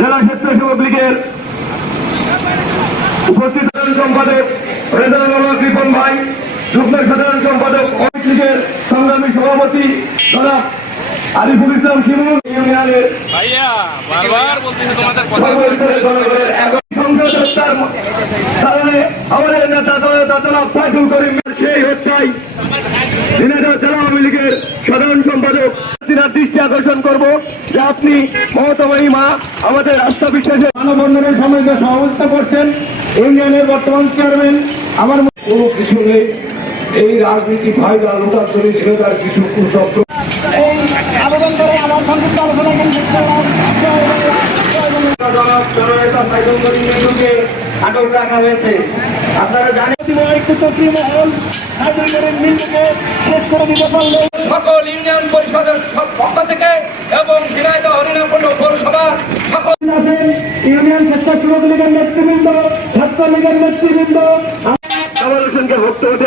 জেলা স্বেচ্ছাসেবক লীগের উপস্থিত সম্পাদক রেজাউল রিপন ভাই, যুগ্ম সাধারণ সম্পাদক অনেক লীগের সংগ্রামী সভাপতি জনাব আরিফুল ইসলাম শিমুল, ইউনিয়নের কারণে আমাদের নেতা জনাব সাইফুল করিম সেই হত্যায় ঝিনাইদহ জেলা আওয়ামী লীগের সাধারণ সম্পাদক দৃষ্টি আকর্ষণ করব যে আপনি মহতময়ী মা আমাদের আস্থা বিশ্বাসে মানববন্ধনের সময় সভাপতিত্ব করছেন ইউনিয়নের বর্তমান চেয়ারম্যান। আমার কোনো কিছু নেই, এই রাজনীতি ফায়দা লোকান্তরীর কিছু কুচক্র আবেদন করে আমার সংক্ষিপ্ত আলোচনা আটক রাখা হয়েছে। আপনারা জানেন সকল ইউনিয়ন পরিষদের পক্ষ থেকে এবং ঝিনাইদহ হরিণাকুণ্ড পৌরসভা ইউনিয়ন স্বেচ্ছাসেবক লীগের নেতৃবৃন্দ, ছাত্র লীগের নেতৃবৃন্দ, আমার হোসেনকে ভক্ত হতে